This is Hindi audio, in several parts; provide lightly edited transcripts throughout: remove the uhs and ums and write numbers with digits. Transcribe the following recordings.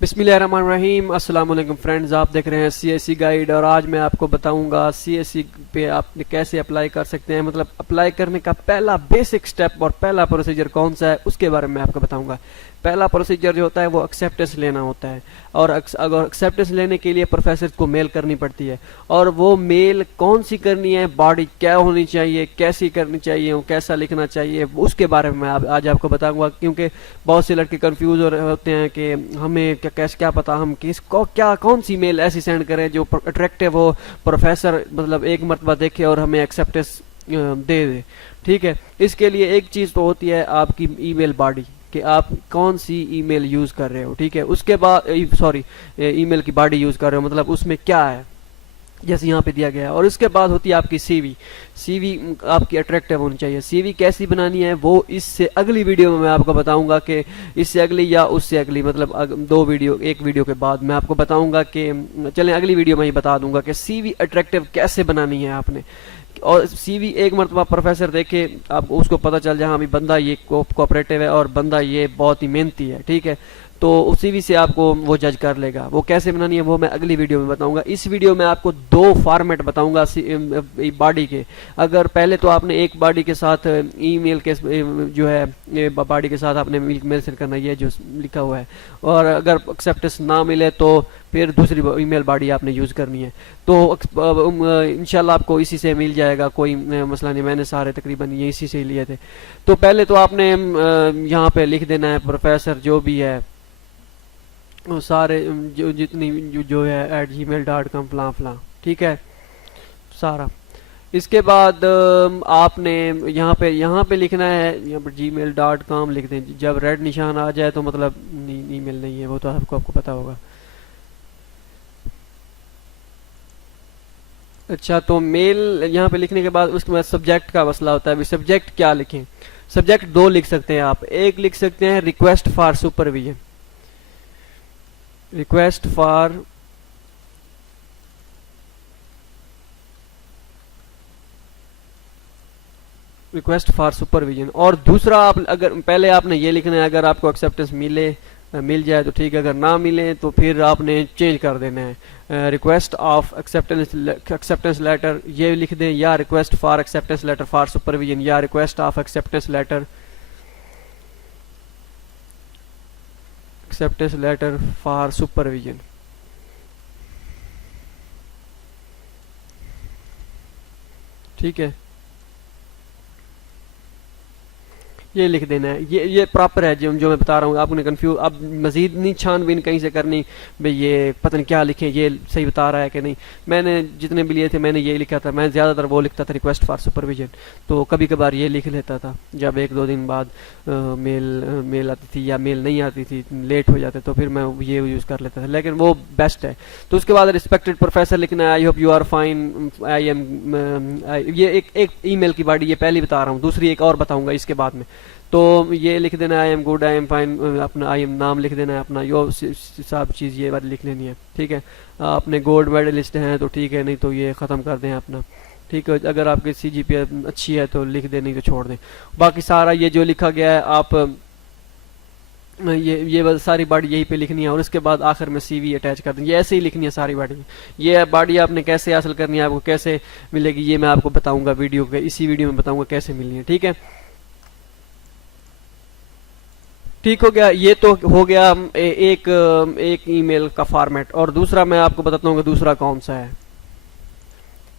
बिस्मिल्लाहिर्रहमानिर्रहीम। अस्सलाम वालेकुम फ्रेंड्स, आप देख रहे हैं सीएससी गाइड और आज मैं आपको बताऊंगा सीएससी पे आप कैसे अप्लाई कर सकते हैं। मतलब अप्लाई करने का पहला बेसिक स्टेप और पहला प्रोसीजर कौन सा है उसके बारे में आपको बताऊंगा। पहला प्रोसीजर जो होता है वो एक्सेप्टेंस लेना होता है और अगर एक्सेप्टेंस लेने के लिए प्रोफेसर को मेल करनी पड़ती है और वो मेल कौन सी करनी है, बॉडी क्या होनी चाहिए, कैसी करनी चाहिए, कैसा लिखना चाहिए, उसके बारे में आज आपको बताऊंगा। क्योंकि बहुत से लड़के कंफ्यूज होते हैं कि हमें क्या पता हम किसको क्या कौन सी मेल ऐसी सेंड करें जो अट्रैक्टिव हो, प्रोफेसर मतलब एक मरतबा देखे और हमें एक्सेप्टेंस दे दे। ठीक है, इसके लिए एक चीज़ तो होती है आपकी ईमेल बॉडी कि आप कौन सी ईमेल यूज़ कर रहे हो। ठीक है, उसके बाद ईमेल की बॉडी यूज़ कर रहे हो मतलब उसमें क्या है जैसे यहाँ पे दिया गया है। और इसके बाद होती है आपकी सीवी। सीवी आपकी अट्रैक्टिव होनी चाहिए। सीवी कैसी बनानी है वो इससे अगली वीडियो में मैं आपको बताऊंगा कि इससे अगली या उससे अगली मतलब एक वीडियो के बाद मैं आपको बताऊंगा कि चलें अगली वीडियो में ही बता दूंगा कि सीवी अट्रैक्टिव कैसे बनानी है आपने। और सीवी एक मरतबा प्रोफेसर देखे आप उसको पता चल जाए हाँ भी बंदा ये कोऑपरेटिव है और बंदा ये बहुत ही मेहनती है। ठीक है, तो उस सीवी से आपको वो जज कर लेगा। वो कैसे बनानी है वो मैं अगली वीडियो में बताऊंगा। इस वीडियो में आपको दो फॉर्मेट बताऊंगा बॉडी के। अगर पहले तो आपने एक बॉडी के साथ ईमेल के जो है बॉडी के साथ आपने मेल सेंड करना है जो लिखा हुआ है, और अगर एक्सेप्टेंस ना मिले तो फिर दूसरी ईमेल बॉडी आपने यूज़ करनी है। तो इंशाल्लाह आपको इसी से मिल जाएगा, कोई मसला नहीं। मैंने सारे तकरीबन ये इसी से लिए थे। तो पहले तो आपने यहाँ पे लिख देना है प्रोफेसर जो भी है वो सारे जितनी जो है @gmail.com फलां फलां। ठीक है सारा। इसके बाद आपने यहाँ पे लिखना है, यहाँ पर gmail.com लिख दें। जब रेड निशान आ जाए तो मतलब ईमेल नहीं है, वो तो आपको पता होगा। अच्छा, तो मेल यहाँ पे लिखने के बाद उसके बाद सब्जेक्ट का मसला होता है। अभी सब्जेक्ट क्या लिखें? सब्जेक्ट दो लिख सकते हैं आप। एक लिख सकते हैं request for supervision, request for supervision. और दूसरा आप अगर पहले आपने ये लिखना है अगर आपको एक्सेप्टेंस मिल जाए तो ठीक है, अगर ना मिले तो फिर आपने चेंज कर देना है। रिक्वेस्ट ऑफ एक्सेप्टेंस लेटर ये लिख दें, या request for acceptance letter for supervision, या request of acceptance letter for supervision. ठीक है, ये लिख देना है। ये प्रॉपर है जो मैं बता रहा हूँ। आपने कंफ्यूज अब मजीद नहीं छानबीन कहीं से करनी भाई ये पता नहीं क्या लिखें, ये सही बता रहा है कि नहीं। मैंने जितने भी लिए थे मैंने यही लिखा था। मैं ज़्यादातर वो लिखता था रिक्वेस्ट फॉर सुपरविजन, तो कभी कभार ये लिख लेता था जब एक दो दिन बाद मेल आती थी या मेल नहीं आती थी, लेट हो जाते तो फिर मैं ये यूज़ कर लेता था, लेकिन वो बेस्ट है। तो उसके बाद रिस्पेक्टेड प्रोफेसर लिखना है, I hope you are fine, I am. ये एक ईमेल की बॉडी ये पहले बता रहा हूँ, दूसरी एक और बताऊंगा इसके बाद में। तो ये लिख देना I am good, I am fine, अपना आई एम नाम लिख देना है अपना, यो सब चीज़ ये वाली लिख लेनी है। ठीक है, अपने गोल्ड मेडलिस्ट हैं तो ठीक है, नहीं तो ये ख़त्म कर दें अपना। ठीक है, अगर आपकी CGPA अच्छी है तो लिख दें, नहीं तो छोड़ दें। बाकी सारा ये जो लिखा गया है आप ये सारी बॉडी यहीं पे लिखनी है और उसके बाद आखिर में CV अटैच कर दें। ये ऐसे ही लिखनी है सारी बॉडी। ये बॉडी आपने कैसे हासिल करनी है, आपको कैसे मिलेगी, ये मैं आपको बताऊंगा इसी वीडियो में बताऊंगा कैसे मिलनी है। ठीक है, ठीक हो गया। ये तो हो गया एक ईमेल का फॉर्मेट। और दूसरा मैं आपको बताता हूँ कि दूसरा कौन सा है।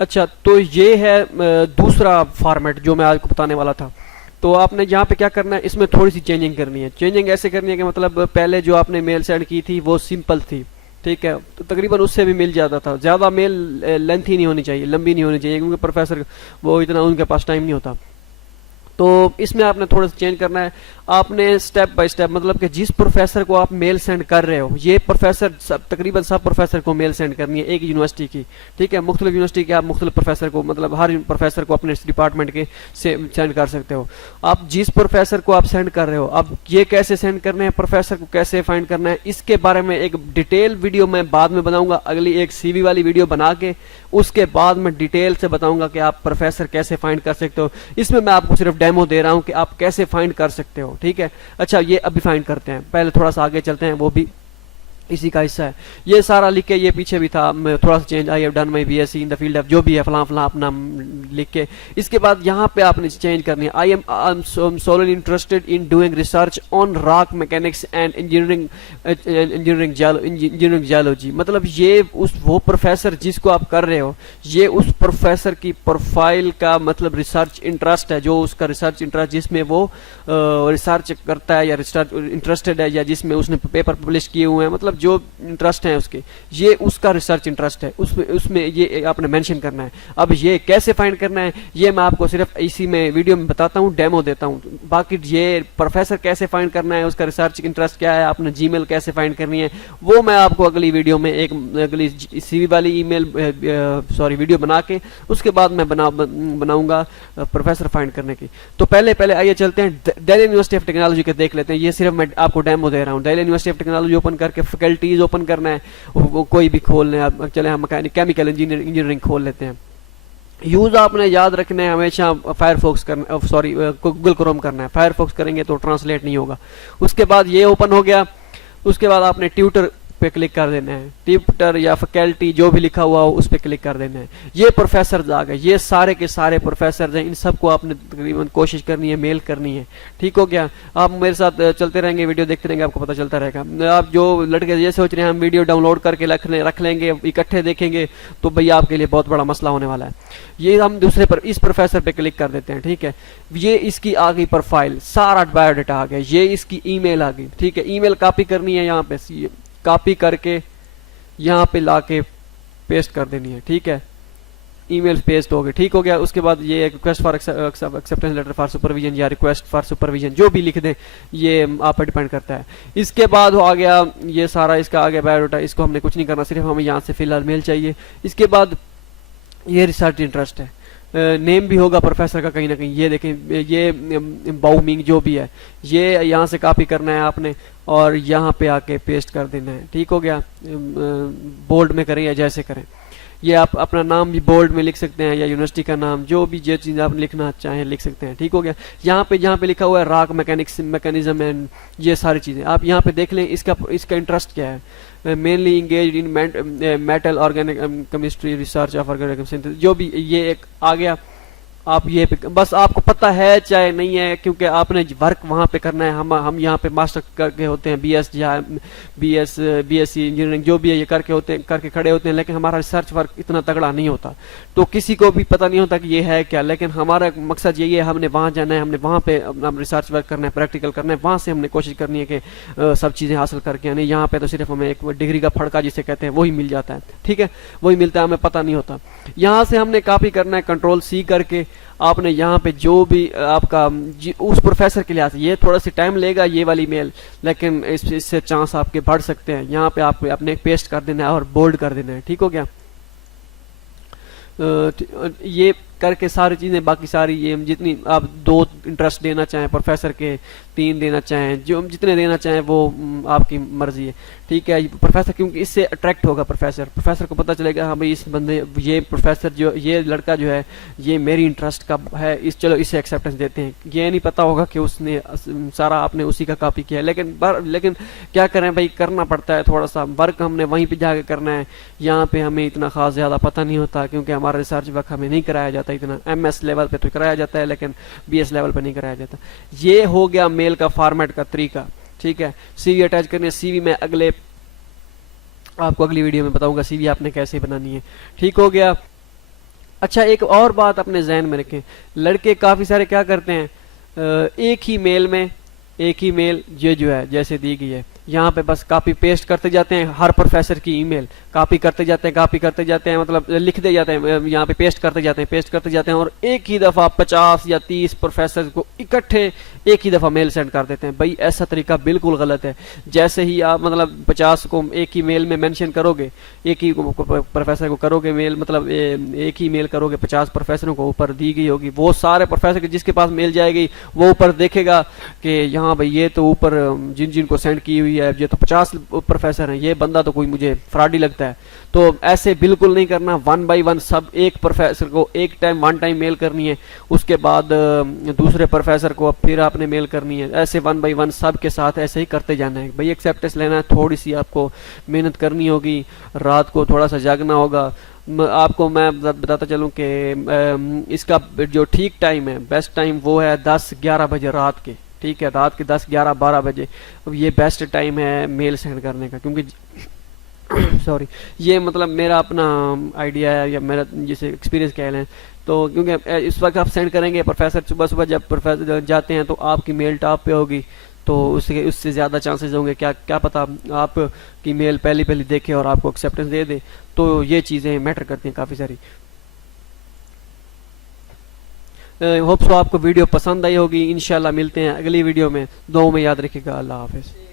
अच्छा, तो ये है दूसरा फॉर्मेट जो मैं आपको बताने वाला था। तो आपने यहाँ पे क्या करना है, इसमें थोड़ी सी चेंजिंग करनी है। चेंजिंग ऐसे करनी है कि मतलब पहले जो आपने मेल सेंड की थी वो सिंपल थी। ठीक है, तो तकरीबन उससे भी मिल जाता था। ज़्यादा मेल लेंथी नहीं होनी चाहिए, लंबी नहीं होनी चाहिए, क्योंकि प्रोफेसर वो इतना उनके पास टाइम नहीं होता। तो इसमें आपने थोड़ा सा चेंज करना है। आपने स्टेप बाय स्टेप मतलब कि जिस प्रोफेसर को आप मेल सेंड कर रहे हो, ये प्रोफेसर तकरीबन सब प्रोफेसर को मेल सेंड करनी है एक यूनिवर्सिटी की। ठीक है, मुख्तलिफ यूनिवर्सिटी के आप मुख्तलिफ प्रोफेसर को मतलब हर प्रोफेसर को अपने डिपार्टमेंट के से सेंड कर सकते हो। आप जिस प्रोफेसर को आप सेंड कर रहे हो, अब ये कैसे सेंड करने हैं, प्रोफेसर को कैसे फाइंड करना है, इसके बारे में एक डिटेल वीडियो मैं बाद में बनाऊंगा। अगली एक CV वाली वीडियो बना के उसके बाद मैं डिटेल से बताऊंगा कि आप प्रोफेसर कैसे फाइंड कर सकते हो। इसमें मैं आपको सिर्फ डेमो दे रहा हूं कि आप कैसे फाइंड कर सकते हो। ठीक है, अच्छा ये अभी फाइंड करते हैं, पहले थोड़ा सा आगे चलते हैं, वो भी इसी का हिस्सा है। ये सारा लिख के, ये पीछे भी था, मैं थोड़ा सा change, I have done my BSc in the field of, जो भी है फलां फलां अपना लिख के, इसके बाद यहाँ पे आपने चेंज करनी है, I am solely interested in doing research on rock mechanics and engineering geology. मतलब ये उस वो प्रोफेसर जिसको आप कर रहे हो, ये उस प्रोफेसर की प्रोफाइल का मतलब रिसर्च इंटरेस्ट है, जो उसका रिसर्च इंटरेस्ट जिसमें वो रिसर्च करता है या रिसर्च इंटरेस्टेड है, या जिसमें उसने पेपर पब्लिश किए हुए हैं, मतलब जो इंटरेस्ट है उसके, ये उसका रिसर्च इंटरेस्ट है, उसमें ये आपने मेंशन करना है। अब ये कैसे फाइंड करना है, ये मैं आपको सिर्फ इसी में वीडियो में बताता हूँ, डेमो देता हूँ। बाकी ये प्रोफेसर कैसे फाइंड करना है, उसका रिसर्च इंटरेस्ट क्या है, आपने जीमेल कैसे फाइंड करनी है, वो मैं आपको अगली वीडियो में, एक अगली सीवी वाली ईमेल वीडियो बना के उसके बाद मैं बनाऊंगा प्रोफेसर फाइंड करने की। तो पहले आइए चलते हैं दिल्ली यूनिवर्सिटी ऑफ टेक्नोलॉजी के देख लेते हैं। ये सिर्फ मैं आपको डेमो दे रहा हूँ। Delhi university of technology open करके फैकल्टीज ओपन करना है, वो कोई भी खोलना है, चले हम केमिकल इंजीनियरिंग खोल लेते हैं। यूज आपने याद रखना है हमेशा फायरफॉक्स करना, गूगल क्रोम करना है। फायरफॉक्स करेंगे तो ट्रांसलेट नहीं होगा। उसके बाद ये ओपन हो गया, उसके बाद आपने ट्यूटर पे क्लिक कर देना है, ट्यूटर या फैकल्टी जो भी लिखा हुआ हो उस पे क्लिक कर देना है। ये प्रोफेसर आ गए, ये सारे के सारे प्रोफेसर हैं, इन सबको आपने तकरीबन कोशिश करनी है, मेल करनी है। ठीक हो गया। आप मेरे साथ चलते रहेंगे, वीडियो देखते रहेंगे, आपको पता चलता रहेगा। आप जो लड़के ये सोच रहे हैं हम वीडियो डाउनलोड करके रख लेंगे, इकट्ठे देखेंगे, तो भैया आपके लिए बहुत बड़ा मसला होने वाला है। ये हम दूसरे पर इस प्रोफेसर पे क्लिक कर देते हैं। ठीक है, ये इसकी आ गई प्रोफाइल, सारा बायोडाटा आ गया, ये इसकी ईमेल आ गई। ठीक है, ईमेल कॉपी करनी है, यहाँ पे कॉपी करके यहाँ पे लाके पेस्ट कर देनी है। ठीक है, ईमेल पेस्ट हो गई। ठीक हो गया। उसके बाद ये request for acceptance letter for supervision या रिक्वेस्ट फॉर सुपरविजन जो भी लिख दें, ये आप पर डिपेंड करता है। इसके बाद आ गया ये सारा, इसका आ गया बायोडाटा, इसको हमने कुछ नहीं करना, सिर्फ हमें यहाँ से फिलहाल मेल चाहिए। इसके बाद ये रिसर्च इंटरेस्ट है, नेम भी होगा प्रोफेसर का कहीं ना कहीं, ये देखें, ये बाउमिंग जो भी है, ये यहाँ से कॉपी करना है आपने और यहाँ पे आके पेस्ट कर देना है। ठीक हो गया। बोल्ड में करें या जैसे करें, ये आप अपना नाम भी बोल्ड में लिख सकते हैं या यूनिवर्सिटी का नाम, जो भी जो चीज़ आप लिखना चाहें लिख सकते हैं। ठीक हो गया। यहाँ पे लिखा हुआ है रॉक मैकेनिक्स मैकेनिज्म एंड ये सारी चीज़ें आप यहाँ पे देख लें। इसका इंटरेस्ट क्या है, mainly engage in metal organic chemistry research of organic synthesis, जो भी ये एक आ गया। आप ये बस आपको पता है चाहे नहीं है, क्योंकि आपने वर्क वहाँ पे करना है। हम यहाँ पे मास्टर करके होते हैं, बीएस या बीएससी इंजीनियरिंग जो भी है, ये करके खड़े होते हैं, लेकिन हमारा रिसर्च वर्क इतना तगड़ा नहीं होता, तो किसी को भी पता नहीं होता कि ये है क्या। लेकिन हमारा मकसद यही है, हमने वहाँ जाना है, हमने वहाँ पे अपना रिसर्च वर्क करना है, प्रैक्टिकल करना है, वहाँ से हमने कोशिश करनी है कि सब चीज़ें हासिल करके आने। यहाँ पे तो सिर्फ हमें एक डिग्री का फड़का जिसे कहते हैं वही मिल जाता है। ठीक है, वही मिलता है, हमें पता नहीं होता। यहाँ से हमने कॉपी करना है, कंट्रोल-C करके आपने यहाँ पे जो भी आपका उस प्रोफेसर के लिहाज से, ये थोड़ा सी टाइम लेगा ये वाली मेल, लेकिन इससे चांस आपके बढ़ सकते हैं। यहाँ पे आप अपने पेस्ट कर देना है और बोल्ड कर देना है। ठीक हो गया। ये करके सारी चीज़ें, बाकी सारी ये जितनी आप 2 इंटरेस्ट देना चाहें प्रोफेसर के, 3 देना चाहें, जो जितने देना चाहें वो आपकी मर्जी है। ठीक है, प्रोफेसर क्योंकि इससे अट्रैक्ट होगा प्रोफेसर को पता चलेगा हाँ भाई इस बंदे, ये प्रोफेसर जो, ये लड़का जो है ये मेरी इंटरेस्ट का है, चलो इसे एक्सेप्टेंस देते हैं। ये नहीं पता होगा कि उसने सारा आपने उसी का कॉपी किया है, लेकिन क्या करें भाई, करना पड़ता है थोड़ा सा वर्क, हमने वहीं पर जाके करना है। यहाँ पे हमें इतना खास ज़्यादा पता नहीं होता, क्योंकि हमारा रिसर्च वर्क हमें नहीं कराया जाता इतना। MS लेवल पे तो कराया जाता है, लेकिन BS लेवल पे नहीं कराया जाता। ये हो गया मेल का फॉर्मेट का तरीका। ठीक है, CV अटैच करनी है। CV में आपको अगली वीडियो में बताऊंगा CV आपने कैसे बनानी है। ठीक हो गया। अच्छा, एक और बात अपने जहन में रखें, लड़के काफ़ी सारे क्या करते हैं, एक ही मेल ये जो है जैसे दी गई है, यहाँ पे बस कॉपी पेस्ट करते जाते हैं, हर प्रोफेसर की ईमेल कॉपी करते जाते हैं, मतलब लिखते जाते हैं, यहाँ पे पेस्ट करते जाते हैं और एक ही दफ़ा 50 या 30 प्रोफेसर को इकट्ठे एक ही दफ़ा मेल सेंड कर देते हैं। भाई ऐसा तरीका बिल्कुल गलत है। जैसे ही आप मतलब 50 को एक ही मेल में मेंशन करोगे, एक ही प्रोफेसर को करोगे मेल, मतलब एक ही मेल करोगे 50 प्रोफेसरों को, ऊपर दी गई होगी, वो सारे प्रोफेसर जिसके पास मेल जाएगी वो ऊपर देखेगा कि यहाँ भाई ये तो ऊपर जिनको सेंड की हुई है, ये तो 50 प्रोफेसर हैं, ये बंदा तो कोई मुझे फ्रॉडी लगता है। तो ऐसे बिल्कुल नहीं करना, 1 बाय 1 सब एक प्रोफेसर को एक टाइम 1 टाइम मेल करनी है, उसके बाद दूसरे प्रोफेसर को फिर आपने मेल करनी है, ऐसे 1 बाय 1 सब के साथ ऐसे ही करते जाना है भाई। एक्सेप्टेंस लेना है, थोड़ी सी आपको मेहनत करनी होगी, रात को थोड़ा सा जागना होगा। आपको मैं बताता चलूं कि इसका जो ठीक टाइम है, बेस्ट टाइम वो है 10-11 बजे रात के, ठीक है, रात के 10-11-12 बजे। अब ये बेस्ट टाइम है मेल सेंड करने का, क्योंकि सॉरी, ये मतलब मेरा अपना आइडिया है या मेरा जिसे एक्सपीरियंस कह लें। तो क्योंकि इस वक्त आप सेंड करेंगे, प्रोफेसर सुबह सुबह जब प्रोफेसर जाते हैं तो आपकी मेल टॉप पे होगी, तो उससे ज़्यादा चांसेस होंगे, क्या क्या पता आपकी मेल पहली पहली देखे और आपको एक्सेप्टेंस दे दे। तो ये चीज़ें मैटर करती हैं काफ़ी सारी। होप सो आपको वीडियो पसंद आई होगी। इंशाल्लाह मिलते हैं अगली वीडियो में। दुआओं में याद रखिएगा। अल्लाह हाफिज़।